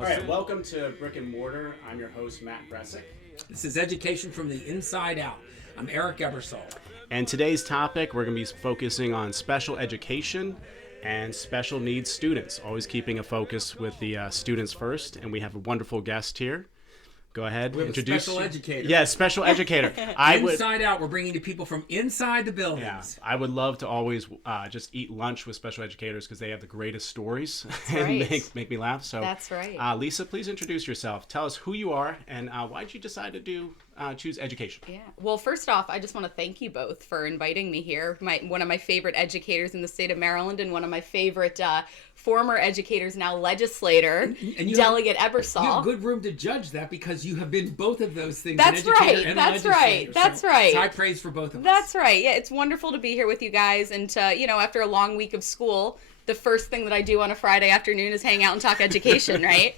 All right, welcome to Brick and Mortar. I'm your host, Matt Bressick. This is Education from the Inside Out. I'm Eric Ebersol. And today's topic, we're going to be focusing on special education and special needs students, always keeping a focus with the students first. And we have a wonderful guest here. Go ahead, introduce. Special educator. Yeah, special educator. Inside out, we're bringing to people from inside the buildings. Yeah, I would love to always just eat lunch with special educators because they have the greatest stories and right. make me laugh. So that's right. Lisa, please introduce yourself. Tell us who you are and why did you decide to choose education? Yeah. Well, first off, I just want to thank you both for inviting me here. One of my favorite educators in the state of Maryland and one of my favorite former educators, now legislator, and Delegate Ebersol. You have good room to judge that because you have been both of those things. That's an educator right. And That's a right. That's so right. High praise for both of us. That's right. Yeah, it's wonderful to be here with you guys. And to, after a long week of school, the first thing that I do on a Friday afternoon is hang out and talk education, right?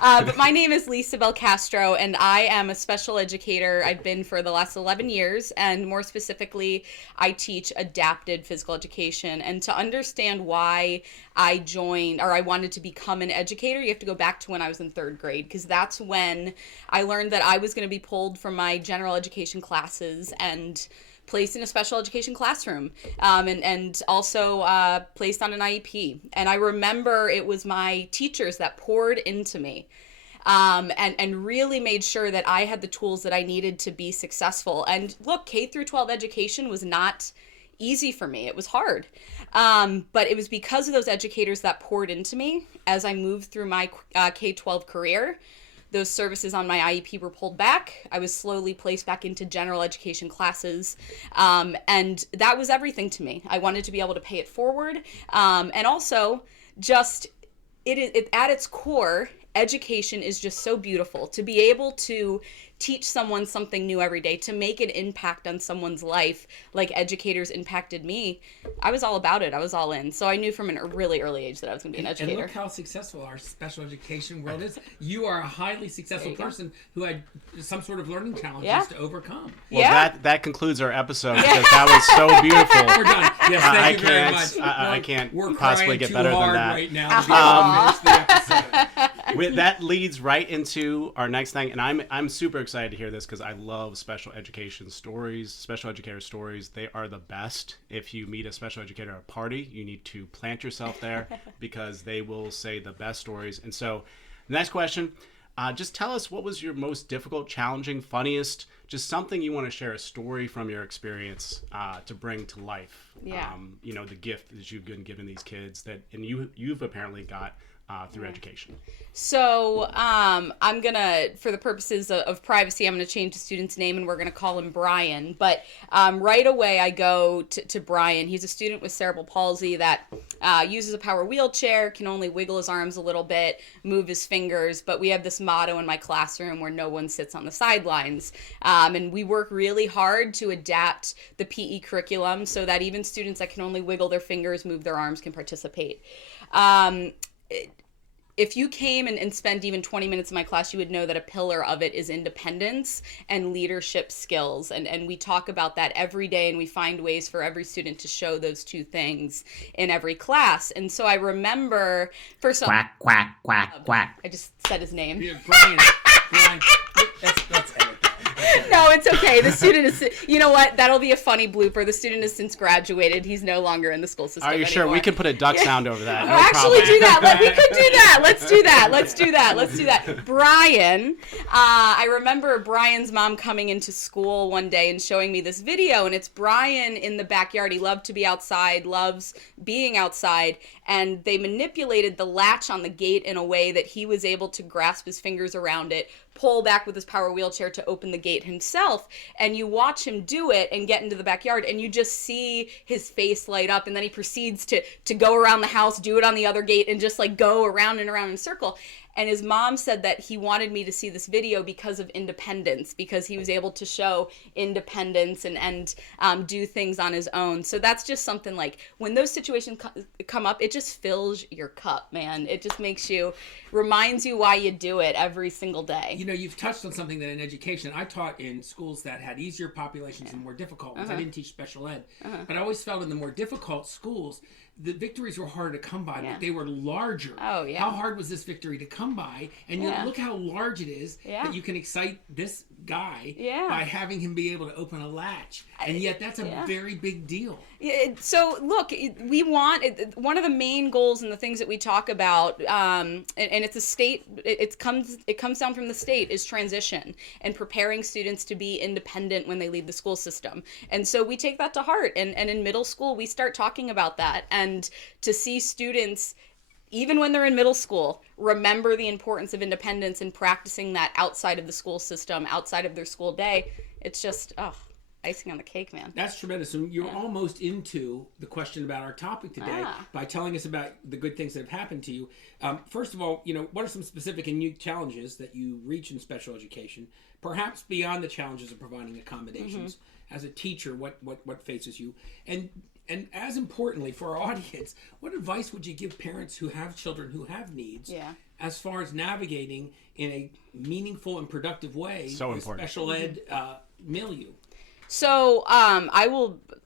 But my name is Lisa Belcastro, and I am a special educator. I've been for the last 11 years, and more specifically, I teach adapted physical education. And to understand why I wanted to become an educator, you have to go back to when I was in third grade, because that's when I learned that I was going to be pulled from my general education classes and placed in a special education classroom, and also placed on an IEP. And I remember it was my teachers that poured into me and really made sure that I had the tools that I needed to be successful. And look, K through 12 education was not easy for me. It was hard. But it was because of those educators that poured into me as I moved through my K-12 career. Those services on my IEP were pulled back. I was slowly placed back into general education classes. And that was everything to me. I wanted to be able to pay it forward. And also, just at its core, education is just so beautiful. To be able to teach someone something new every day, to make an impact on someone's life like educators impacted me, I was all about it. I was all in. So I knew from a really early age that I was going to be an educator. And look how successful our special education world is. You are a highly successful person who had some sort of learning challenges to overcome. Well, that concludes our episode because that was so beautiful. We're done. Yes, thank you very much. I can't We're possibly get better than that. Right now to be able to finish the episode. That leads right into our next thing, and I'm super excited to hear this because I love special education stories, special educator stories. They are the best. If you meet a special educator at a party, you need to plant yourself there because they will say the best stories. And so, the next question, just tell us what was your most difficult, challenging, funniest, just something you want to share, a story from your experience to bring to life. Yeah. The gift that you've been giving these kids and you've apparently got through education. So I'm going to, for the purposes of privacy, I'm going to change the student's name and we're going to call him Brian. But right away I go to Brian. He's a student with cerebral palsy that uses a power wheelchair, can only wiggle his arms a little bit, move his fingers. But we have this motto in my classroom where no one sits on the sidelines. And we work really hard to adapt the PE curriculum so that even students that can only wiggle their fingers, move their arms, can participate. If you came and spent even 20 minutes in my class, you would know that a pillar of it is independence and leadership skills. And we talk about that every day, and we find ways for every student to show those two things in every class. And so I remember, first of all... Quack, quack, quack, quack. I just said his name. Yeah, Brian. That's edit. No, it's okay. The student is, you know what? That'll be a funny blooper. The student has since graduated. He's no longer in the school system Are you sure? anymore. We can put a duck sound over that. No actually problem. do that. We could do that. Let's do that. Brian, I remember Brian's mom coming into school one day and showing me this video, and it's Brian in the backyard. He loved to be outside, loves being outside, and they manipulated the latch on the gate in a way that he was able to grasp his fingers around it, pull back with his power wheelchair to open the gate himself. And you watch him do it and get into the backyard, and you just see his face light up, and then he proceeds to go around the house, do it on the other gate, and just like go around and around in a circle. And his mom said that he wanted me to see this video because of independence, because he was able to show independence and do things on his own. So that's just something like when those situations come up, it just fills your cup, man. It just reminds you why you do it every single day. You know, you've touched on something that in education, I taught in schools that had easier populations and more difficult ones. I didn't teach special ed. But I always felt in the more difficult schools, the victories were harder to come by, but they were larger. Oh, yeah. How hard was this victory to come by? And you look how large it is that you can excite this guy by having him be able to open a latch. And yet that's a very big deal. So look, we want one of the main goals and the things that we talk about, and it's a state. It comes down from the state is transition and preparing students to be independent when they leave the school system. And so we take that to heart. And in middle school, we start talking about that. And to see students, even when they're in middle school, remember the importance of independence and practicing that outside of the school system, outside of their school day, it's just, icing on the cake, man. That's tremendous. And you're almost into the question about our topic today by telling us about the good things that have happened to you. First of all, what are some specific and unique challenges that you reach in special education, perhaps beyond the challenges of providing accommodations? As a teacher, what faces you? And as importantly for our audience, what advice would you give parents who have children who have needs as far as navigating in a meaningful and productive way special ed milieu? So I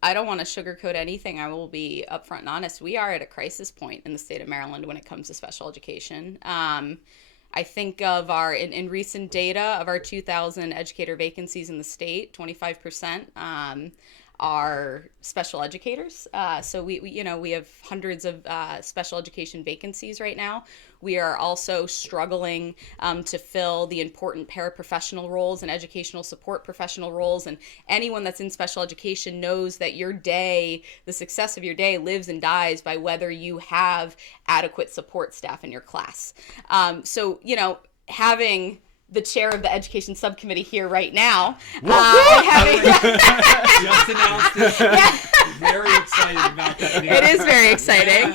don't want to sugarcoat anything. I will be upfront and honest. We are at a crisis point in the state of Maryland when it comes to special education. I think of in recent data of our 2,000 educator vacancies in the state, 25% are special educators. So we have hundreds of special education vacancies right now. We are also struggling to fill the important paraprofessional roles and educational support professional roles. And anyone that's in special education knows that your day, the success of your day, lives and dies by whether you have adequate support staff in your class. So having the chair of the education subcommittee here right now. Just announced it. Very excited about that. It is very exciting.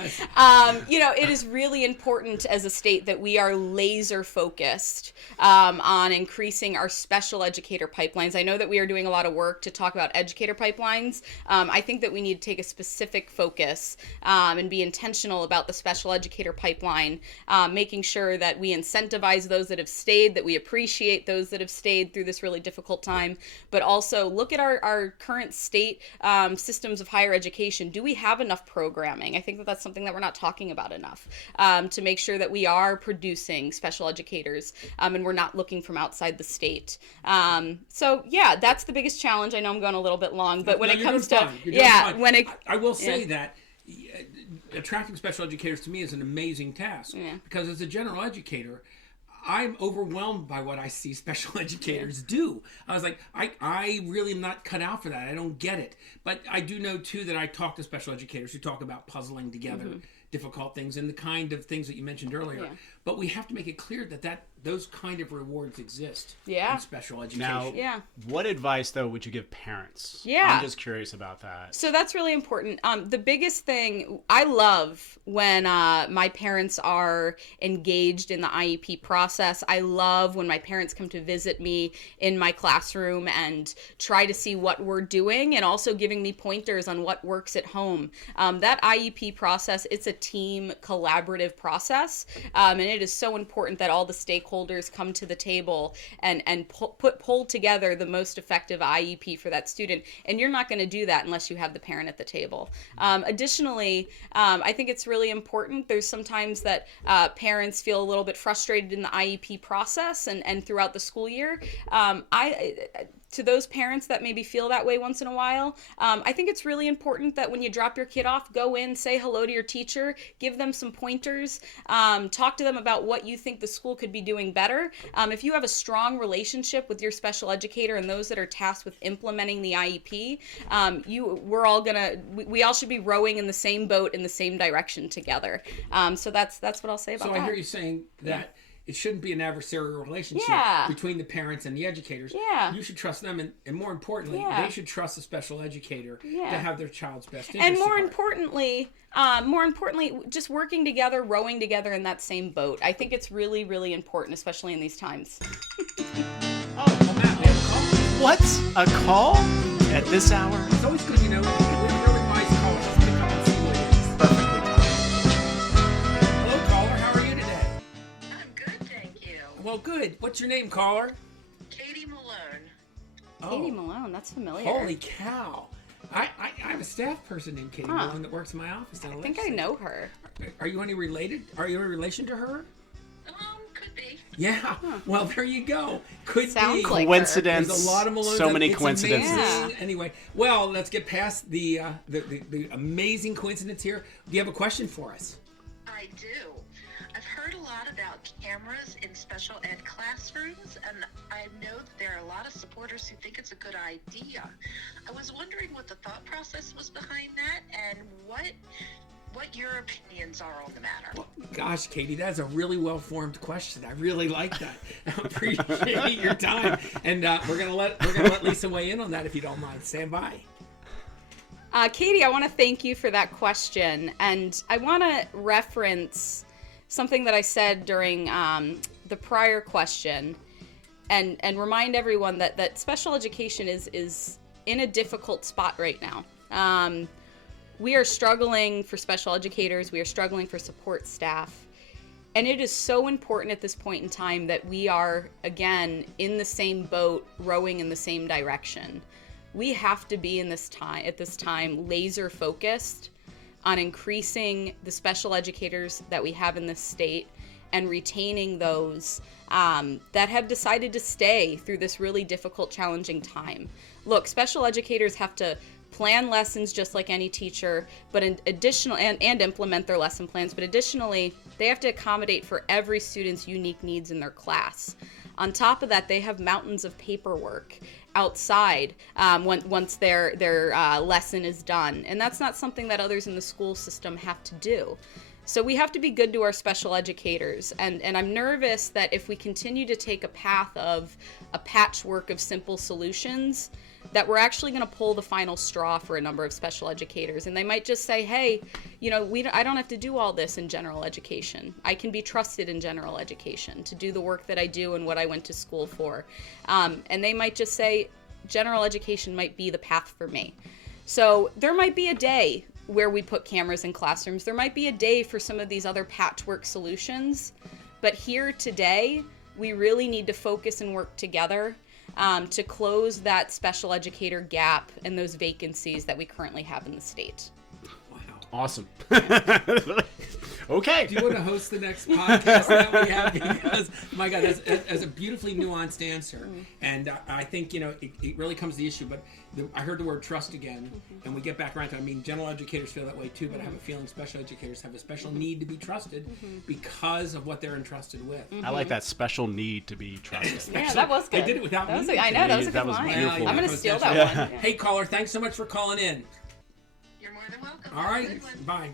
Yes. It is really important as a state that we are laser focused on increasing our special educator pipelines. I know that we are doing a lot of work to talk about educator pipelines. I think that we need to take a specific focus and be intentional about the special educator pipeline, making sure that we incentivize those that have stayed, that we appreciate those that have stayed through this really difficult time, but also look at our current state systems of higher education. Do we have enough programming? I think that that's something that we're not talking about enough, to make sure that we are producing special educators and we're not looking from outside the state. So yeah, that's the biggest challenge. I know I'm going a little bit long, but when it comes to I will say that attracting special educators to me is an amazing task because as a general educator, I'm overwhelmed by what I see special educators do. I was like, I really am not cut out for that. I don't get it. But I do know, too, that I talk to special educators who talk about puzzling together difficult things and the kind of things that you mentioned earlier. But we have to make it clear that those kind of rewards exist in special education. Now, what advice, though, would you give parents? I'm just curious about that. So that's really important. The biggest thing, I love when my parents are engaged in the IEP process. I love when my parents come to visit me in my classroom and try to see what we're doing and also giving me pointers on what works at home. That IEP process, it's a team collaborative process, and it is so important that all the stakeholders come to the table and pull together the most effective IEP for that student. And you're not going to do that unless you have the parent at the table. Additionally, I think it's really important. There's sometimes that parents feel a little bit frustrated in the IEP process and throughout the school year. To those parents that maybe feel that way once in a while, I think it's really important that when you drop your kid off, go in, say hello to your teacher, give them some pointers, talk to them about what you think the school could be doing better. If you have a strong relationship with your special educator and those that are tasked with implementing the IEP, we all should be rowing in the same boat in the same direction together. So that's what I'll say about that. So I hear you saying that it shouldn't be an adversarial relationship between the parents and the educators. You should trust them, and more importantly, they should trust the special educator to have their child's best interest. And more importantly, just working together, rowing together in that same boat. I think it's really, really important, especially in these times. Matt, we have a call. What? A call at this hour? It's always good, we're really wise callers. Just pick up and see what it is. Perfectly timed. Hello, caller. How are you today? I'm good, thank you. Well, good. What's your name, caller? Katie Malone. Katie Malone, that's familiar. Holy cow. I have a staff person named Katie Malone that works in my office down I think I know her. Are you any related? Are you in relation to her? Could be. Yeah. Well, there you go. Could Sounds be. like Coincidence. There's a lot of Malones. So many It's coincidences. amazing. Yeah. Anyway, well, let's get past the amazing coincidence here. Do you have a question for us? I do. I've heard a lot about cameras in special ed classrooms, and I know that there are a lot of supporters who think it's a good idea. I was wondering what the thought process was behind that, and what your opinions are on the matter. Well, gosh, Katie, that's a really well-formed question. I really like that. I appreciate your time, and we're gonna let Lisa weigh in on that if you don't mind. Stand by. Katie, I want to thank you for that question, and I want to reference something that I said during the prior question, and remind everyone that special education is in a difficult spot right now. We are struggling for special educators. We are struggling for support staff. And it is so important at this point in time that we are, again, in the same boat, rowing in the same direction. We have to be at this time, laser focused on increasing the special educators that we have in this state and retaining those that have decided to stay through this really difficult, challenging time. Look, special educators have to plan lessons just like any teacher, but and implement their lesson plans. But additionally, they have to accommodate for every student's unique needs in their class. On top of that, they have mountains of paperwork outside once their lesson is done, and that's not something that others in the school system have to do. So we have to be good to our special educators, and I'm nervous that if we continue to take a path of a patchwork of simple solutions, that we're actually going to pull the final straw for a number of special educators, and they might just say, hey, I don't have to do all this in general education. I can be trusted in general education to do the work that I do and what I went to school for. And they might just say, general education might be the path for me. So there might be a day where we put cameras in classrooms. There might be a day for some of these other patchwork solutions. But here today, we really need to focus and work together to close that special educator gap and those vacancies that we currently have in the state. Wow. Awesome. Okay. Do you want to host the next podcast that we have? Because, my God, that's a beautifully nuanced answer. And I think, it really comes to the issue. But I heard the word trust again, and we get back around to it. I mean, general educators feel that way too, but I have a feeling special educators have a special need to be trusted because of what they're entrusted with. I like that special need to be trusted. Yeah, that was good. I did it without me. I know, that was a good was line. beautiful. I'm going to steal that Yeah. one. Hey, caller, thanks so much for calling in. You're more than welcome. All Have a right, good one. bye.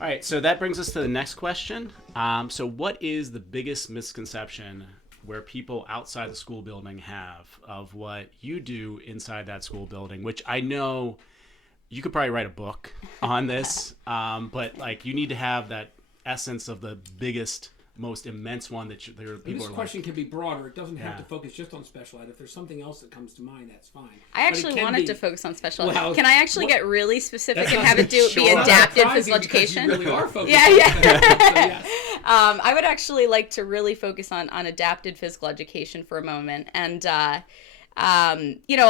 All right, so that brings us to the next question. So what is the biggest misconception where people outside the school building have of what you do inside that school building, which I know you could probably write a book on this, but like you need to have that essence of the biggest, most immense one that there are people This are question can be broader. It doesn't have Yeah. to focus just on special ed. If there's something else that comes to mind, that's fine. I actually wanted to focus on special ed. Well, Can I actually get really specific That's and not have it be sure. adapted Surprising physical because education? You really are focused. Yeah, on yeah. special ed, so yes. I would actually like to really focus on adapted physical education for a moment. And, a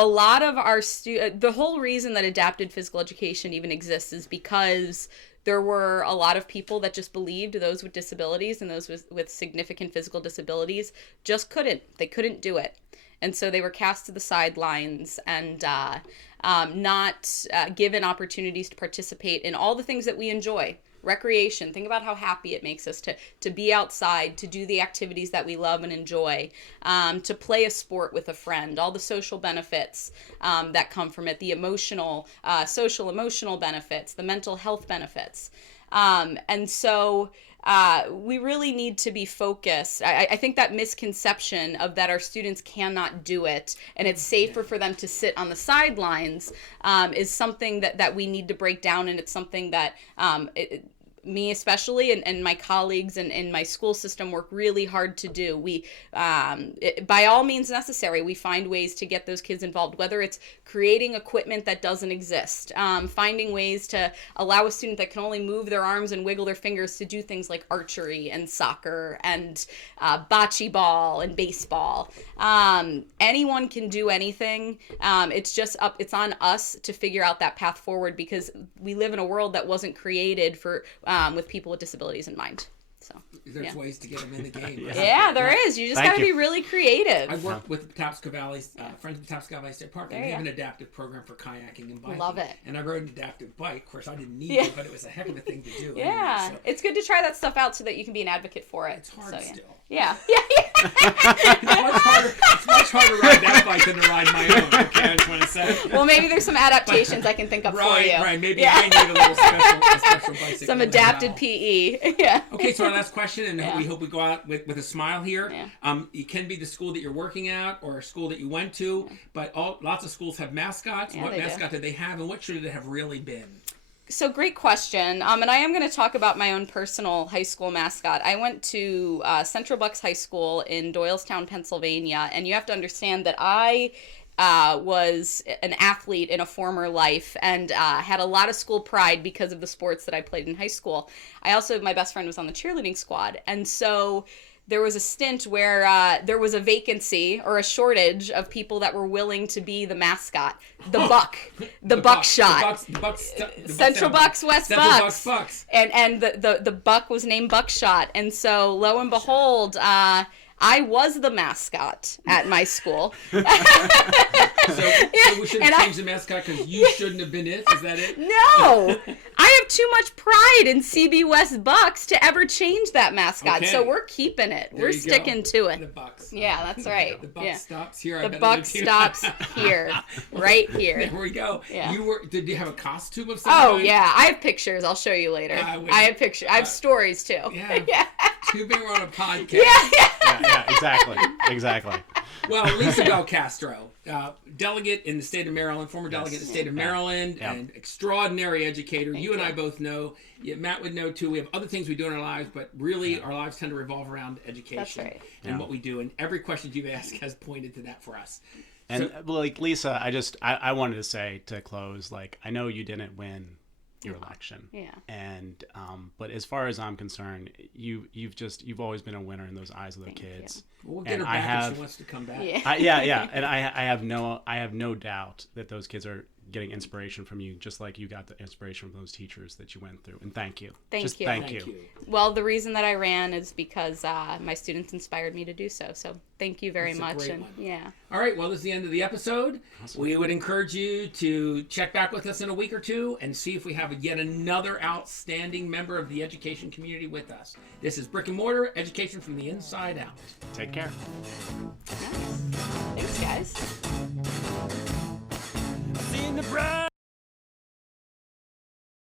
lot of our the whole reason that adapted physical education even exists is because there were a lot of people that just believed those with disabilities and those with significant physical disabilities just they couldn't do it. And so they were cast to the sidelines and not given opportunities to participate in all the things that we enjoy. Recreation. Think about how happy it makes us to be outside, to do the activities that we love and enjoy, to play a sport with a friend, all the social benefits that come from it, the social emotional benefits, the mental health benefits. And so we really need to be focused. I think that misconception of that our students cannot do it and it's safer for them to sit on the sidelines is something that we need to break down, and it's something that me especially and my colleagues and my school system work really hard to do. We, by all means necessary, we find ways to get those kids involved, whether it's creating equipment that doesn't exist, finding ways to allow a student that can only move their arms and wiggle their fingers to do things like archery and soccer and bocce ball and baseball. Anyone can do anything. It's on us to figure out that path forward, because we live in a world that wasn't created for with people with disabilities in mind. So there's ways to get them in the game. Right? Yeah, there is. You just got to be really creative. I worked with the Patapsco Valley, friends of the Patapsco Valley State Park, and they have an adaptive program for kayaking and biking. Love it. And I rode an adaptive bike. Of course, I didn't need it, but it was a heck of a thing to do. Yeah, anyway, so. It's good to try that stuff out so that you can be an advocate for it. It's hard still. Yeah. It's much harder to ride that bike than to ride my own. Okay, I just want to say. Well, maybe there's some adaptations I can think of for you. Right. Maybe I need a little special bicycle. Some adapted PE. Yeah. Okay, so our last question, and we hope we go out with a smile here. Yeah. It can be the school that you're working at or a school that you went to, but lots of schools have mascots. Yeah, what mascot did they have, and what should it have really been? So great question. And I am going to talk about my own personal high school mascot. I went to Central Bucks High School in Doylestown, Pennsylvania, and you have to understand that I was an athlete in a former life and had a lot of school pride because of the sports that I played in high school. My best friend was on the cheerleading squad, and so there was a stint where there was a vacancy or a shortage of people that were willing to be the mascot, the buckshot, Central Bucks, West Bucks. And the buck was named Buckshot. And so lo and behold, I was the mascot at my school. So we shouldn't change the mascot because you shouldn't have been it? Is that it? No! I have too much pride in CB West Bucks to ever change that mascot. Okay. So we're keeping it. We're sticking to it. The Bucks. Yeah, that's right. The buck stops here. The buck stops here. Right here. There we go. Yeah. Did you have a costume of some kind? Oh, yeah. I have pictures. I'll show you later. I have pictures. I have stories, too. Yeah. Too big we're on a podcast. Yeah, exactly. Well, Lisa Belcastro, delegate in the state of Maryland, former delegate in the state of Maryland, and extraordinary educator. You and I both know. Matt would know too. We have other things we do in our lives, but really our lives tend to revolve around education and what we do. And every question you've asked has pointed to that for us. And Lisa, I wanted to say to close, I know you didn't win your election. Yeah. And but as far as I'm concerned, you've always been a winner in those eyes of the kids. We'll get her back if she wants to come back. Yeah. And I have no doubt that those kids are getting inspiration from you, just like you got the inspiration from those teachers that you went through. And thank you. Thank you. Well, the reason that I ran is because my students inspired me to do so. So thank you very much. Great one. All right. Well, this is the end of the episode. Awesome. We would encourage you to check back with us in a week or two and see if we have yet another outstanding member of the education community with us. This is Brick and Mortar Education from the Inside Out. Take care. Nice. Thanks, guys. Seen the bright